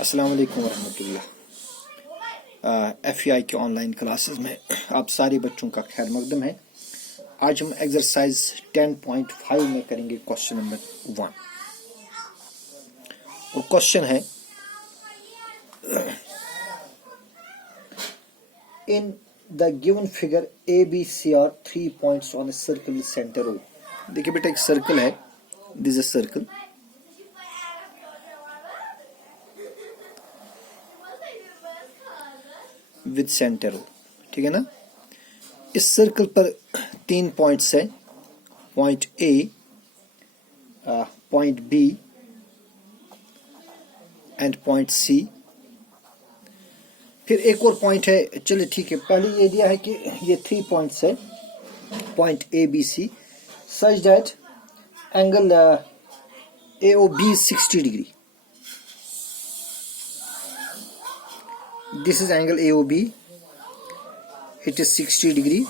अस्सलाम वालेकुम वरहमतुल्लाह। FEI के ऑनलाइन क्लासेस में आप सारे बच्चों का खैर मकदम है। आज हम एक्सरसाइज 10.5 में करेंगे क्वेश्चन नंबर 1 और क्वेश्चन है in the given figure ABC are 3 points on a circle centre O। देखिए बेटा, एक सर्कल है, this is circle, with centre O, ठीक है ना। इस सर्कल पर 3 पॉइंट्स है, point A, point B and point C। फिर एक और पॉइंट है, चलिए ठीक है, पहले ये दिया है कि ये 3 पॉइंट्स है, point ABC such that angle AOB 60 degree. This is angle AOB, it is 60 degree,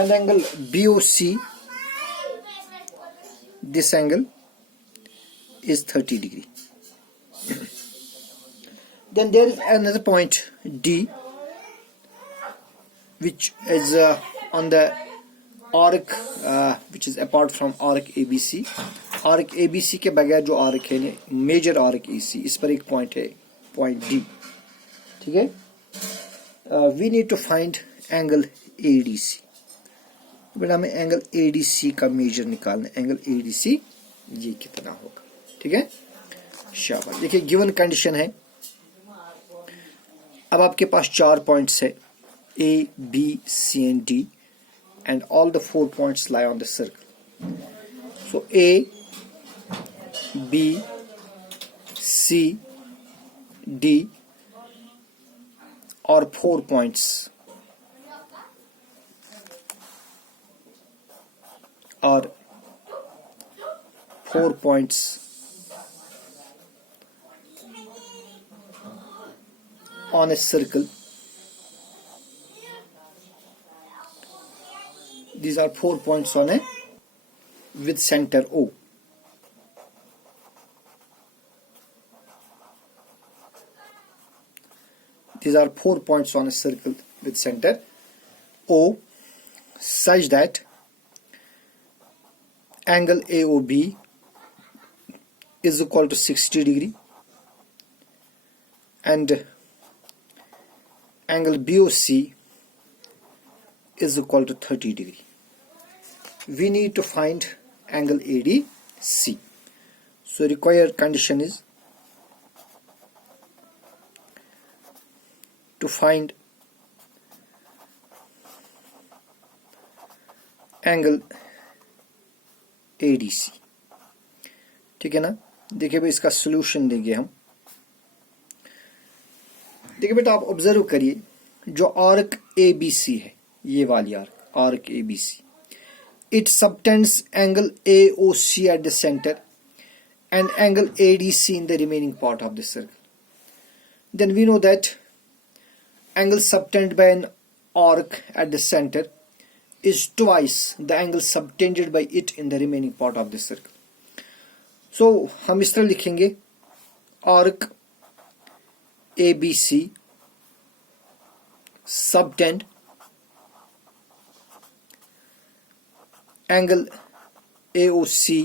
and angle BOC, this angle is 30 degree. Then there is another point D, which is on the arc, which is apart from arc ABC. Arc ABC के बगैर जो arc है, major arc AC, इस पर एक point है, point D, ठीक है। We need to find angle ADC। बेटा हमें एंगल ADC का मेजर निकालना है। एंगल ADC ये कितना होगा, ठीक है। शाबाश। देखिए गिवन कंडीशन है, अब आपके पास 4 पॉइंट्स है A, B, C and D and all the 4 points lie on the circle. So A, B, C, D or 4 points or 4 points on a circle. These are 4 points on a with center O. These are 4 points on a circle with center O such that angle AOB is equal to 60 degree and angle BOC is equal to 30 degree. We need to find angle ADC. So required condition is to find angle ADC, ठीक है ना। देखिए भाई, इसका solution देंगे हम। देखिए बेटा, आप ऑब्जर्व करिए, जो आर्क ABC है, ये वाली arc ABC, it subtends angle AOC at the centre and angle ADC in the remaining part of the circle. Then we know that angle subtended by an arc at the center is twice the angle subtended by it in the remaining part of the circle. So हम इस तरह लिखेंगे, arc ABC subtend angle AOC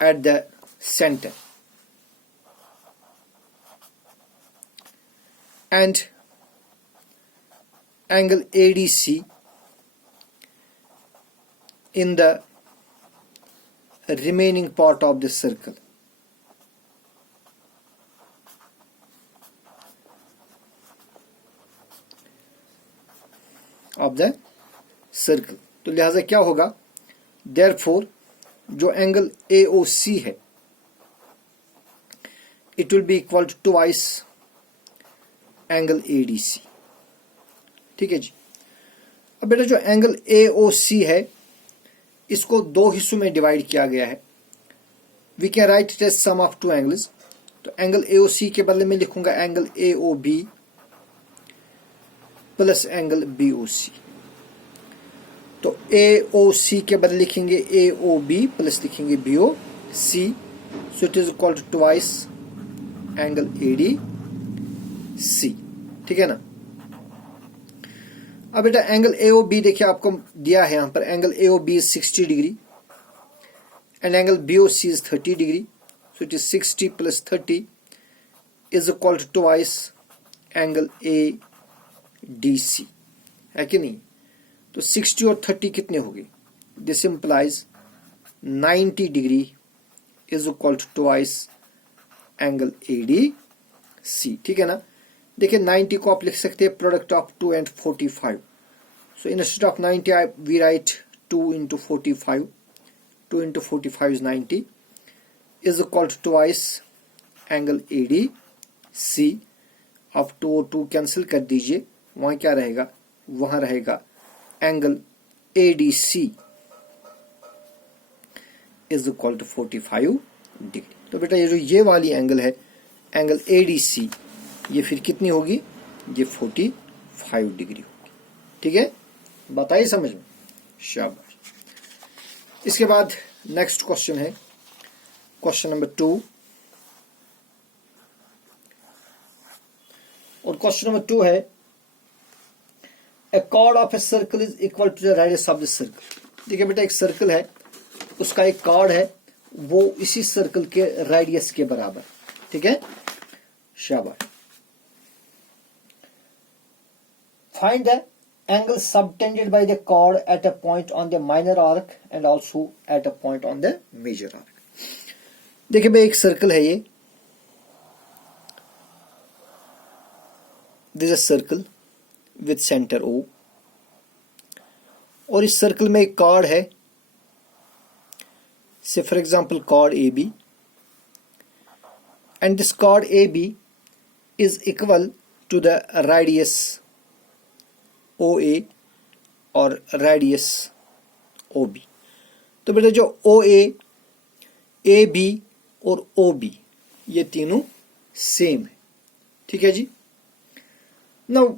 at the center and angle ADC in the remaining part of the circle. Of the circle. तो लिहाजा क्या होगा, therefore जो angle AOC है, it will be equal to twice angle ADC, ठीक है जी। अब बेटा जो एंगल AOC है, इसको 2 हिस्सों में डिवाइड किया गया है। We can write it as sum of 2 angles. तो एंगल AOC के बदले में लिखूंगा angle AOB plus angle BOC। तो AOC के बदले लिखेंगे AOB प्लस लिखेंगे BOC। So it is equal to twice angle A D C. ठीक है ना। अब बेटा एंगल ए ओ बी देखिए आपको दिया है यहां पर, angle A O B is 60 degree and angle B O C is 30 degree. So it is 60 plus 30 is equal to twice angle A D C, है कि नहीं। तो 60 और 30 कितने हो गए, this implies 90 degree is equal to twice angle A D C. ठीक है ना। देखिए 90 को आप लिख सकते हैं product of 2 and 45। So instead of 90 we write 2 into 45, 2 into 45 is 90 is equal to twice angle ADC। आप 2 और 2 कैंसिल कर दीजिए, वहां क्या रहेगा, वहां रहेगा angle ADC is equal to 45 degree. तो बेटा ये जो ये वाली एंगल है, एंगल ADC, ये फिर कितनी होगी, ये 45 डिग्री होगी। ठीक है, बताइए समझ में, शाबाश। इसके बाद नेक्स्ट क्वेश्चन है क्वेश्चन नंबर 2, और क्वेश्चन नंबर 2 है a chord of a circle is equal to the radius of the circle. देखिए बेटा एक सर्कल है, उसका एक कॉर्ड है, वो इसी सर्कल के रेडियस के बराबर। ठीक है, शाबाश। Find the angle subtended by the chord at a point on the minor arc and also at a point on the major arc। देखिए भाई एक सर्कल है ये, this is a circle with center O, और इस circle में एक chord है, say for example chord A B, and this chord A B is equal to the radius O A और रेडियस ओ बी। तो बेटा जो ओ ए बी और ओ बी ये तीनों सेम है। ठीक है जी। नाउ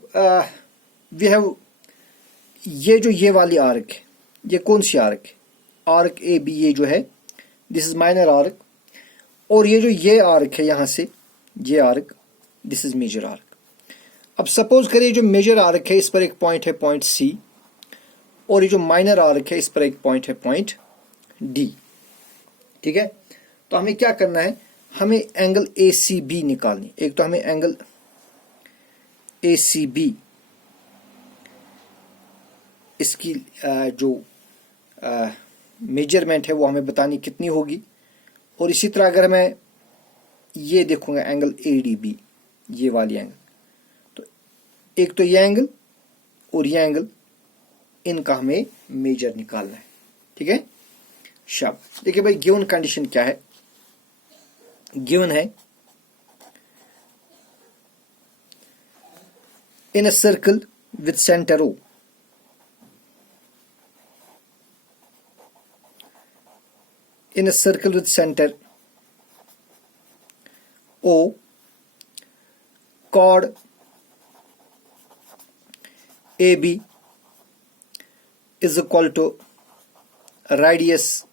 वी हैव ये जो ये वाली आर्क है, ये कौन सी आर्क है, आर्क ए बी, ये जो है दिस इज माइनर आर्क, और ये जो ये आर्क है यहां से ये arc, this is major arc. अब सपोज करिए जो मेजर आर्क है इस पर एक पॉइंट है पॉइंट सी, और ये जो माइनर आर्क है इस पर एक पॉइंट है पॉइंट डी। ठीक है, तो हमें क्या करना है, हमें एंगल ए सी बी निकालनी। एक तो हमें एंगल ए सी बी इसकी जो मेजरमेंट है वो हमें बतानी कितनी होगी, और इसी तरह अगर मैं ये देखूंगा एंगल ए डी बी, ये वाली एंगल, तो एक तो ये एंगल और ये एंगल, इनका हमें मेजर निकालना है। ठीक है, शाबाश। देखिए भाई गिवन कंडीशन क्या है, गिवन है in a circle with centre O, in a circle with center O, chord AB is equal to radius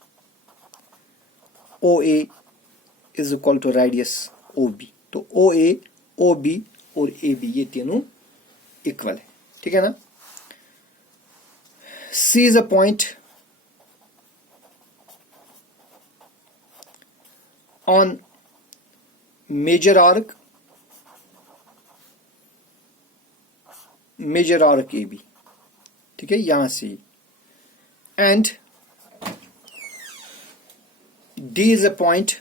OA is equal to radius OB। तो OA, OB और AB ये तीनों इक्वल है। ठीक है ना। C is a point on major arc AB। ठीक है, यहां से, and D is a point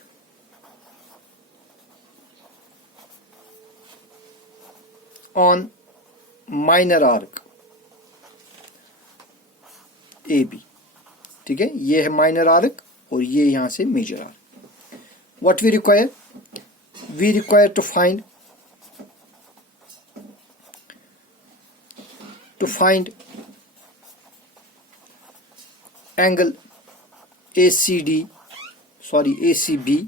on minor arc AB। ठीक है, ये है माइनर आर्क और ये यहां से major arc. What we require? We require to find angle ACD, ACB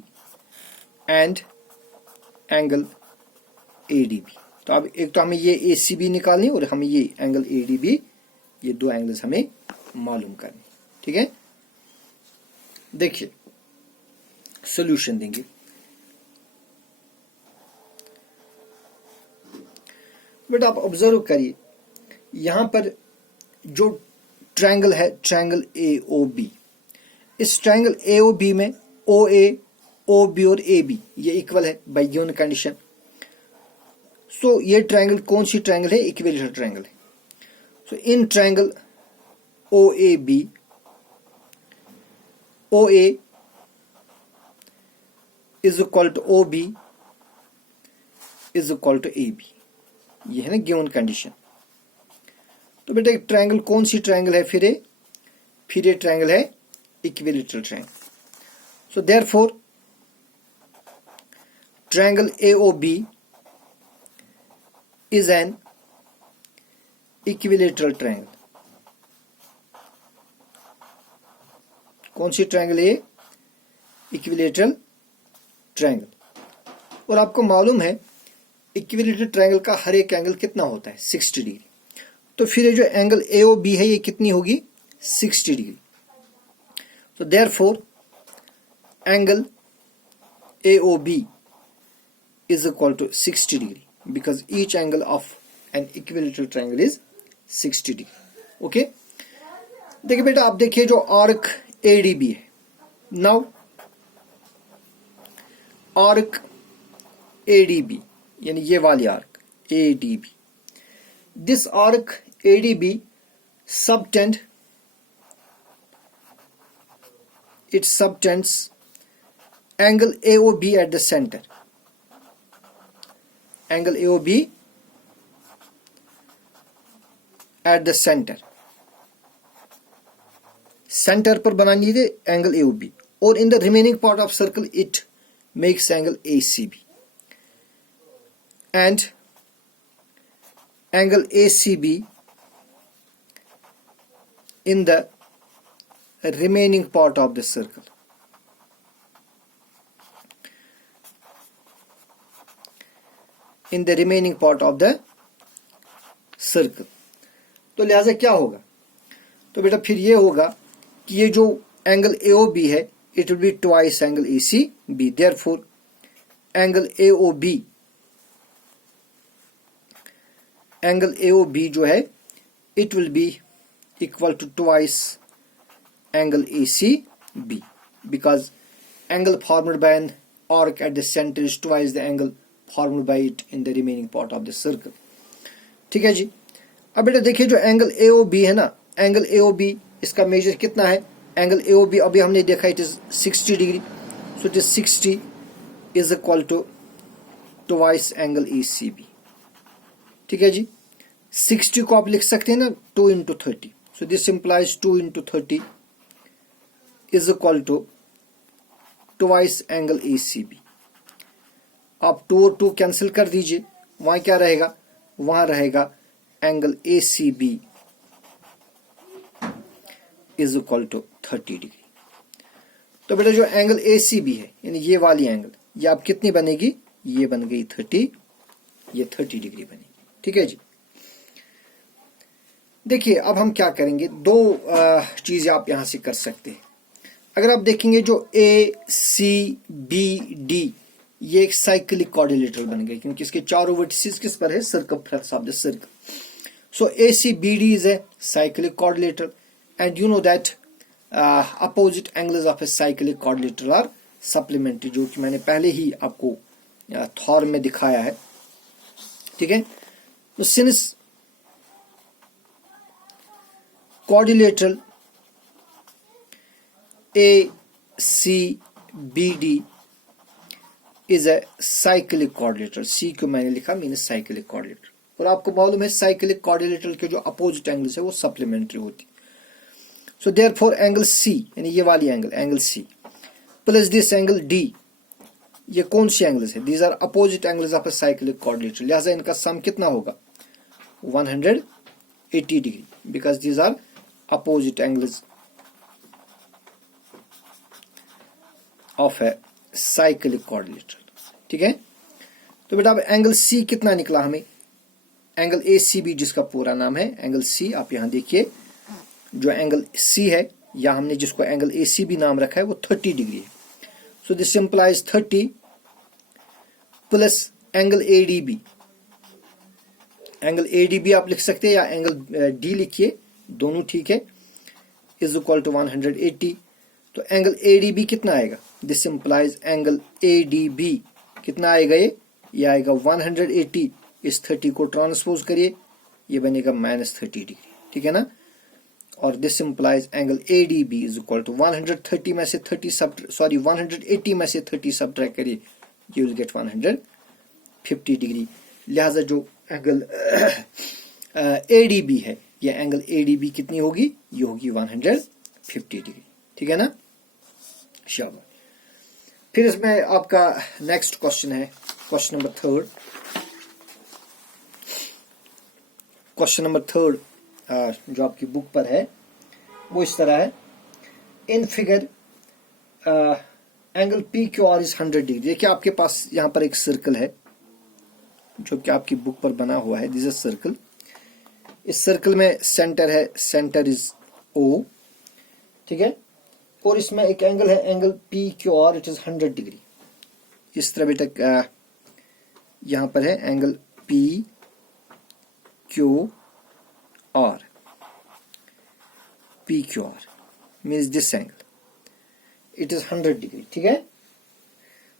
and angle ADB। तो अब एक तो हमें ये ACB निकालनी और हमें ये एंगल ADB, ये दो एंगल्स हमें मालूम करनी। ठीक है, देखिए सोल्यूशन देंगे। बेटा आप ऑब्जर्व करिए, यहां पर जो ट्रायंगल है, ट्रायंगल ए ओ बी, इस ट्रायंगल ए ओ बी में ओ ए, ओ बी और ए बी ये इक्वल है बाय गिवन कंडीशन। सो ये ट्रायंगल कौन सी ट्रायंगल है? इक्विलेटरल ट्रायंगल है। So in triangle O A B, O A is equal to O B is equal to A B, ये है ना गिवन कंडीशन। तो बेटा ट्रायंगल कौन सी ट्रायंगल है? फिर ये ट्रायंगल है equilateral triangle. So therefore triangle AOB is an equilateral triangle। कौन सी ट्रायंगल है? Equilateral triangle. और आपको मालूम है इक्विलेटरल ट्रायंगल का हर एक एंगल कितना होता है? 60 डिग्री। तो फिर ये जो एंगल AOB है ये कितनी होगी? 60 डिग्री। तो therefore angle AOB is equal to 60 degree because each angle of an equilateral triangle is 60 degree। Okay, देखिए बेटा आप देखिए जो आर्क ADB है, नाउ आर्क ADB यानी ये वाली arc ADB, this arc ADB subtend it subtends angle AOB at the center, angle AOB at the center, centre पर बना लीजिए एंगल AOB, और इन the remaining part of circle it makes angle ACB, and angle ACB in the remaining part of the circle, in the remaining part of the circle। तो लिहाजा क्या होगा? तो बेटा फिर ये होगा कि ये जो एंगल AOB है it will be twice angle ACB, therefore angle AOB जो है it will be equal to twice angle ACB because angle formed by an arc at the center is twice the angle formed by it in the remaining part of the circle। ठीक है जी। अब बेटा देखिए जो angle AOB है ना, angle AOB इसका major कितना है? एंगल AOB अभी हमने देखा it is 60 degree, so it is 60 is equal to twice angle ACB। ठीक है जी, 60 को आप लिख सकते हैं ना 2 into 30, so this implies 2 into 30 is equal to twice angle ACB। आप 2 और 2 कैंसिल कर दीजिए, वहां क्या रहेगा? वहां रहेगा angle ACB is equal to 30 degree. तो बेटा जो एंगल ACB है यानी ये वाली एंगल, ये आप कितनी बनेगी? ये बन गई 30, ये 30 डिग्री बनेगी। ठीक है जी। देखिए अब हम क्या करेंगे, दो चीजें आप यहां से कर सकते हैं। अगर आप देखेंगे जो ACBD ये एक साइक्लिक क्वाड्रिलेटरल बन गए क्योंकि इसके चारों वर्टिसेस किस पर है? Circumference of the circle. So ACBD is a cyclic quadrilateral and you know that opposite angles of a cyclic quadrilateral are supplementary, जो कि मैंने पहले ही आपको थॉर में दिखाया है। ठीक है, तो since quadrilateral ACBD is a cyclic quadrilateral, C को मैंने लिखा मीन साइक्लिक क्वाड्रिलेटरल, और आपको मालूम है साइक्लिक क्वाड्रिलेटरल के जो अपोजिट एंगल्स है वो सप्लीमेंट्री होती। सो देयरफॉर एंगल C यानी ये वाली angle C plus this angle D, ये कौन सी एंगल्स है? These are opposite angles of a cyclic quadrilateral, लिहाजा इनका सम कितना होगा? 180 degree, because these are opposite angles of a cyclic quadrilateral। ठीक है, तो बेटा अब एंगल C कितना निकला हमें? एंगल ACB जिसका पूरा नाम है एंगल C, आप यहां देखिए जो एंगल C है या हमने जिसको एंगल ACB नाम रखा है वो 30 डिग्री है। सो this implies 30 plus angle ADB, angle ADB आप लिख सकते हैं या एंगल D लिखिए, दोनों ठीक है, इज इक्वल टू 180। तो एंगल ADB कितना आएगा? दिस इंप्लाइज एंगल ADB कितना आएगा? ये आएगा 180। इस 30 को ट्रांसपोज करिए, ये बनेगा -30 डिग्री, ठीक है ना। और this implies angle ADB is equal to 130 में से 180 में से 30 सब्ट्रैक्ट करिए, यू विल गेट 150 डिग्री। लिहाजा जो एंगल ADB है, ये एंगल ADB कितनी होगी? ये होगी 150 डिग्री, ठीक है ना। शाबाश। फिर इसमें आपका नेक्स्ट क्वेश्चन है, क्वेश्चन नंबर 3। क्वेश्चन नंबर 3 जो आपकी बुक पर है वो इस तरह है। In figure angle PQR is 100 degree. देखिए आपके पास यहाँ पर एक सर्कल है जो कि आपकी बुक पर बना हुआ है, दिस इज सर्कल। इस सर्कल में सेंटर है, सेंटर इज O, ठीक है। और इसमें एक एंगल है, angle PQR, it is 100 degree. इस तरह बेटा यहां पर है angle PQR means this angle, it is 100 degree, ठीक है।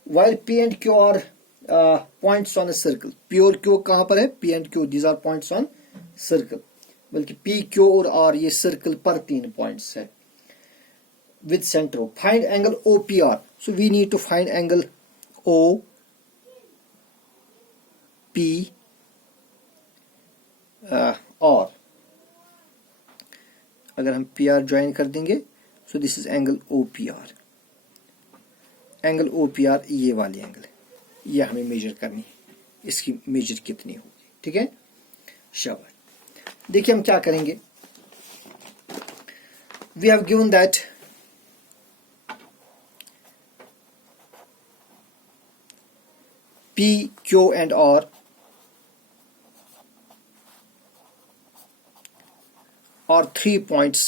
while P and Q are points on a circle, P और Q कहां पर है? P and Q, these are points on circle, बल्कि P, Q और R ये सर्कल पर 3 पॉइंट्स है with center O. Find angle OPR. So we need to find angle OPR. अगर हम PR ज्वाइन कर देंगे, so this is angle OPR. Angle OPR ये वाली एंगल है, ये हमें मेजर करनी है, इसकी मेजर कितनी होगी, ठीक है। शाबाश। देखिए हम क्या करेंगे। We have given that P, Q and R are 3 points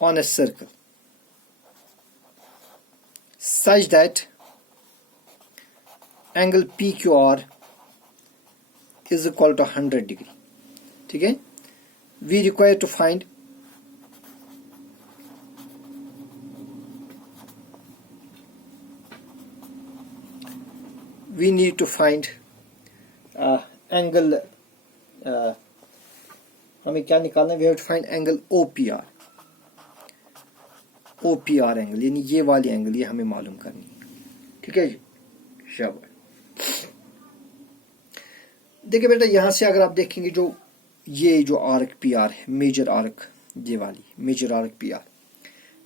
on a circle such that angle PQR is equal to 100 degree, ठीक है। We require to find we need to find angle हमें क्या निकालना है? we have to find angle OPR angle, यानी ये वाली angle, ये हमें मालूम करनी है, ठीक है जी। शाबाश। देखिए बेटा यहां से अगर आप देखेंगे ये जो आर्क PR है, मेजर आर्क, ये वाली major arc PR,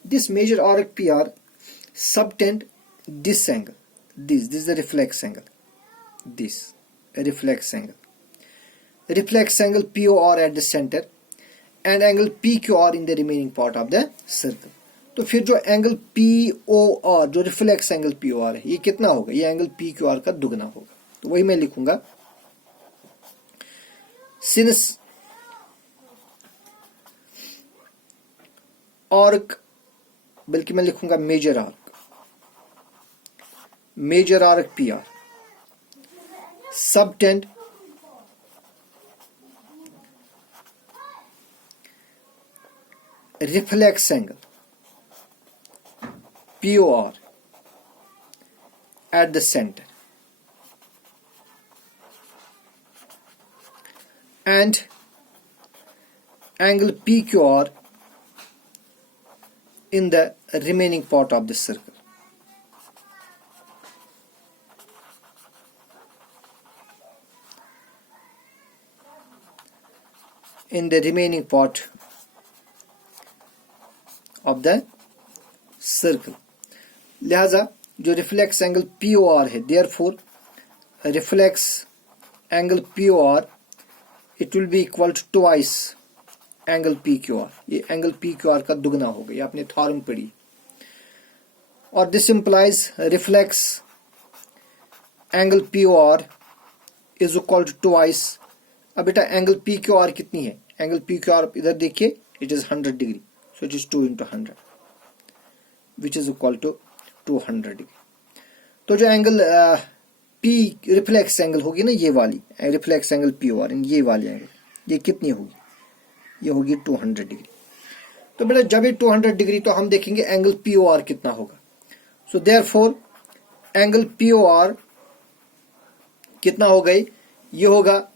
this major arc PR subtend this angle, this is the reflex angle, this reflex angle POR at the center and angle PQR in the remaining part of the circle। तो फिर जो angle POR, जो reflex angle POR है, ये कितना होगा? ये angle PQR का दुगना होगा। तो वही मैं लिखूंगा, सिंस आर्क, बल्कि मैं लिखूंगा major arc PR subtend reflex angle POR at the center and angle PQR in the remaining part of the circle. In the remaining part of the circle. लिहाजा जो रिफ्लेक्स एंगल POR है, therefore reflex angle POR it will be equal to twice angle PQR। ये angle PQR का दुगना होगा, ये आपने theorem पढ़ी। और this implies reflex angle POR is equal to twice. अब बेटा एंगल PQR कितनी है? एंगल पी क्यू आर इधर देखिए, it is 100 degree, so it is 2 into 100 which is equal to 200 degree. तो जो एंगल पी रिफ्लेक्स एंगल होगी ना, ये वाली reflex angle P O R, ये वाली एंगल, ये कितनी होगी? ये होगी 200 डिग्री। तो बेटा जब ये 200 डिग्री, तो हम देखेंगे एंगल पी ओ आर कितना होगा। So therefore angle P O R कितना हो गई? ये होगा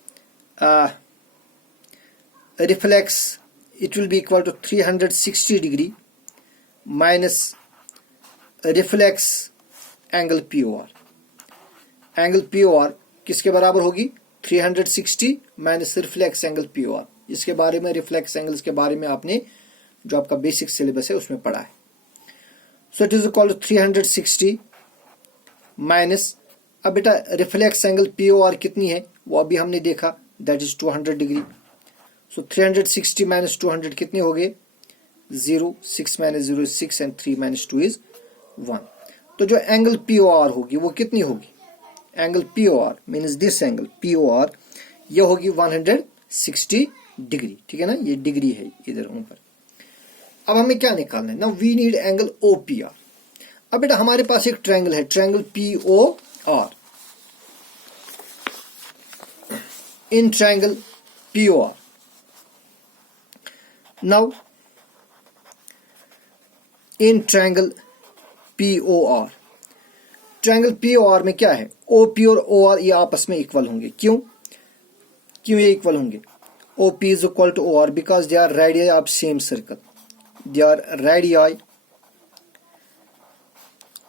reflex, it will be equal to 360 degree minus reflex angle P O R. Angle P O R किसके बराबर होगी? 360 minus reflex angle P O R. इसके बारे में, रिफ्लेक्स एंगल्स के बारे में आपने जो आपका बेसिक सिलेबस है उसमें पढ़ा है। So it is equal to 360 minus, अब बेटा reflex angle P O R कितनी है वो अभी हमने देखा, दैट इज 200 डिग्री। सो 360 माइनस 200 कितने हो गए? 0, 6 minus 0 is 6 and 3 minus 2 is 1। तो जो एंगल पी ओ आर होगी वो कितनी होगी? Angle P O R means this angle P O R, ये होगी 160 डिग्री, ठीक है ना, ये डिग्री है इधर ऊपर। अब हमें क्या निकालना है? Now we need angle O P R. अब बेटा हमारे पास एक ट्रायंगल है, triangle P O R. In triangle P O R, now in triangle P O R, triangle P O R में क्या है? ओ पी और ओ आर ये आपस में इक्वल होंगे। क्यों ये इक्वल होंगे? O P is equal to O R because they are radii of same circle, they are radii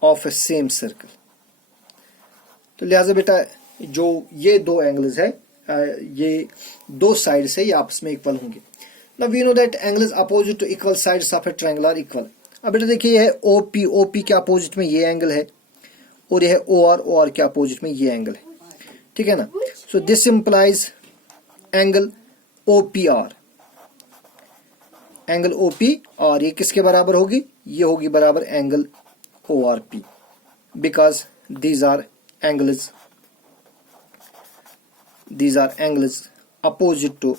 of a same circle. तो लिहाजा बेटा जो ये दो एंगल्स है, ये दो साइड्स है, ये आपस में इक्वल होंगे। Now we know that angles opposite to equal sides of a triangle are equal. अब बेटा देखिए, यह है ओ पी के अपोजिट में ये एंगल है, और यह है ओ आर के अपोजिट में ये एंगल है, ठीक है ना। So this implies angle O P R, angle O P R ये किसके बराबर होगी? ये होगी बराबर angle O R P, because these are angles opposite to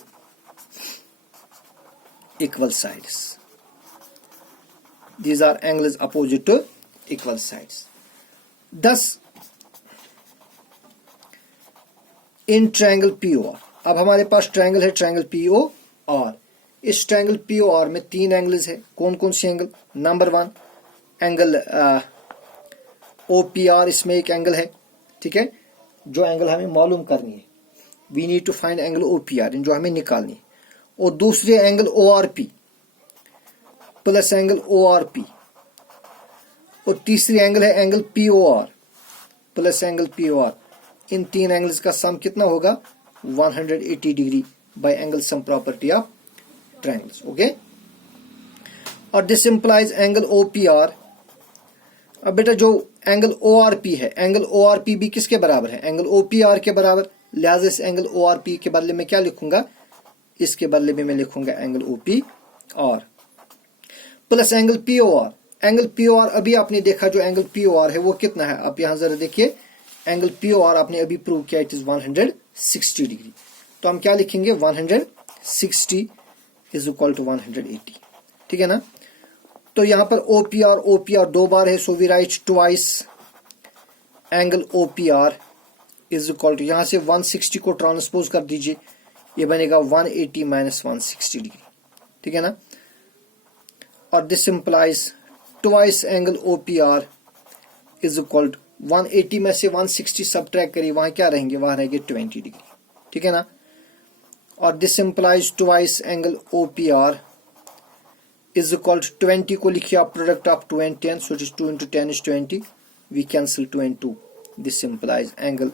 equal sides. These are angles opposite to equal sides. Thus, in triangle POR, अब हमारे पास triangle है ट्रायंगल POR। इस ट्रायंगल POR में तीन एंगल्स है। कौन कौन से एंगल? नंबर 1 एंगल OPR, इसमें एक एंगल है, ठीक है, जो एंगल हमें मालूम करनी है। We need to find angle OPR, जो हमें निकालनी है। और दूसरे angle ORP plus angle ORP, और तीसरी एंगल है angle POR plus angle POR। इन तीन एंगल्स का सम कितना होगा? 180 degree by angle sum property of triangles. Okay, और दिस इंप्लाइज एंगल OPR। अब बेटा जो एंगल ORP है, एंगल ORP भी किसके बराबर है? एंगल OPR के बराबर। लिहाजा इस एंगल ORP के बदले में क्या लिखूंगा? इसके बदले में मैं लिखूंगा angle OPR plus angle POR। Angle POR अभी आपने देखा, जो एंगल POR है वो कितना है? आप यहां जरा देखिए, एंगल POR आपने अभी प्रूव किया, इट इज 160 डिग्री। तो हम क्या लिखेंगे? 160 इज इक्वल टू 180, ठीक है ना। तो यहां पर OPR दो बार है, so we write twice angle OPR is equal to, यहां से 160 को ट्रांसपोज कर दीजिए, ये बनेगा 180 माइनस 160 डिग्री, ठीक है ना। और this implies twice angle OPR is equal to 180 में से 160 सब्ट्रैक्ट करिए, वहां क्या रहेंगे? वहां रहेंगे 20 डिग्री, ठीक है ना। और this implies twice angle OPR is equal to 20 को लिखिए आप product of 2 and 10, so it is 2 into 10 is 20, we cancel 2 and 2। This implies angle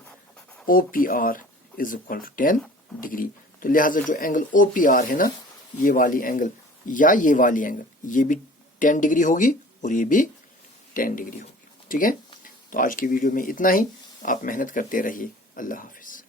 OPR is equal to 10 degree. तो लिहाजा जो एंगल OPR है ना, ये वाली एंगल या ये वाली एंगल, ये भी 10 डिग्री होगी और ये भी 10 डिग्री होगी, ठीक है। तो आज की वीडियो में इतना ही। आप मेहनत करते रहिए। अल्लाह हाफिज।